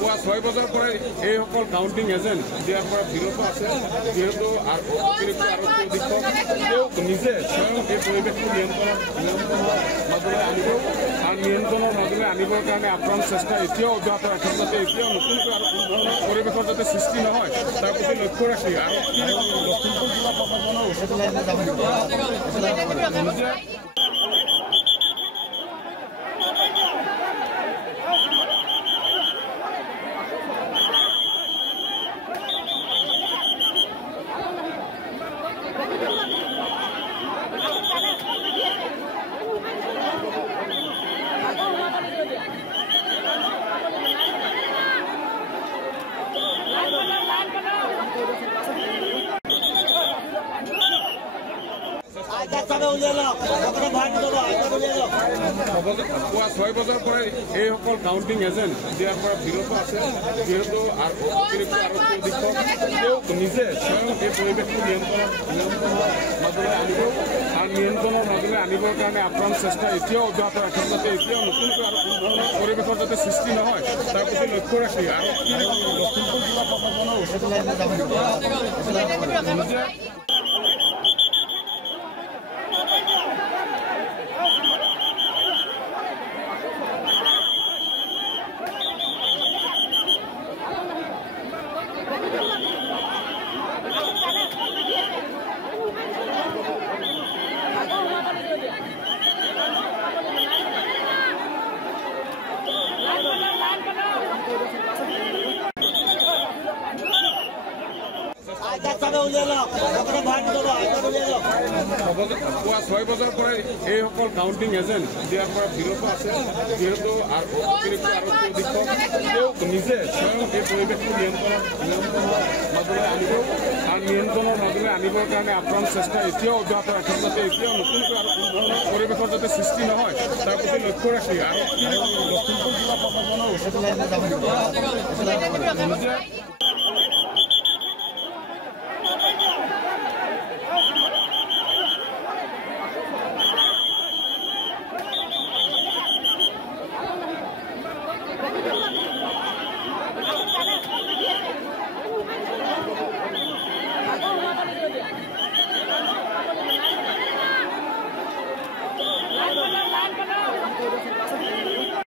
পুৱা 6 বজাৰ পৰাই এইসকল কাউণ্টিং এজেণ্ট দিয়াৰ পৰা বিৰত আছে যিহেতু অতিৰিক্ত আৰক্ষী অধীক্ষক তেওঁক নিজে স্বয়ং এই পৰিৱেশটো নিয়ন্ত্ৰণৰ মাজলৈ আনিবৰ কাৰণে আপ্ৰাণ চেষ্টা এতিয়াও অব্যাহত ৰাখিছে যাতে এতিয়াও নতুনকৈ আৰু কোনো ধৰণৰ পৰিৱেশৰ যাতে সৃষ্টি নহয় তাৰ প্ৰতি লক্ষ্য ৰাখি আৰক্ষী লখিমপুৰ জিলা প্ৰশাসনৰ পুৱা 6 বজাৰ পৰাই এইসকল কাউণ্টিং এজেণ্ট দিয়াৰ পৰা বিৰত আছে যিহেতু অতিৰিক্ত আৰক্ষী অধীক্ষক তেওঁক নিজে স্বয়ং এই পৰিৱেশটো নিয়ন্ত্ৰণৰ মাজলৈ আনিবৰ কাৰণে আপ্ৰাণ চেষ্টা এতিয়াও অব্যাহত ৰাখিছে যাতে এতিয়াও নতুনকৈ আৰু কোনো ধৰণৰ পৰিৱেশৰ যাতে সৃষ্টি নহয় তাৰ প্ৰতি লক্ষ্য ৰাখি আৰক্ষী লখিমপুৰ জিলা প্ৰশাসনৰ পুৱা 6 বজাৰ পৰাই এইসকল কাউণ্টিং এজেণ্ট দিয়াৰ পৰা বিৰত আছে যিহেতু অতিৰিক্ত আৰক্ষী অধীক্ষক তেওঁক নিজে স্বয়ং এই পৰিৱেশটো নিয়ন্ত্ৰণৰ মাজলৈ আনিবৰ কাৰণে আপ্ৰাণ চেষ্টা এতিয়াও অব্যাহত ৰাখিছে যাতে এতিয়াও নতুনকৈ আৰু কোনো ধৰণৰ পৰিৱেশৰ যাতে সৃষ্টি নহয় তাৰ প্ৰতি লক্ষ্য ৰাখি আৰক্ষী লখিমপুৰ জিলা প্ৰশাসনৰ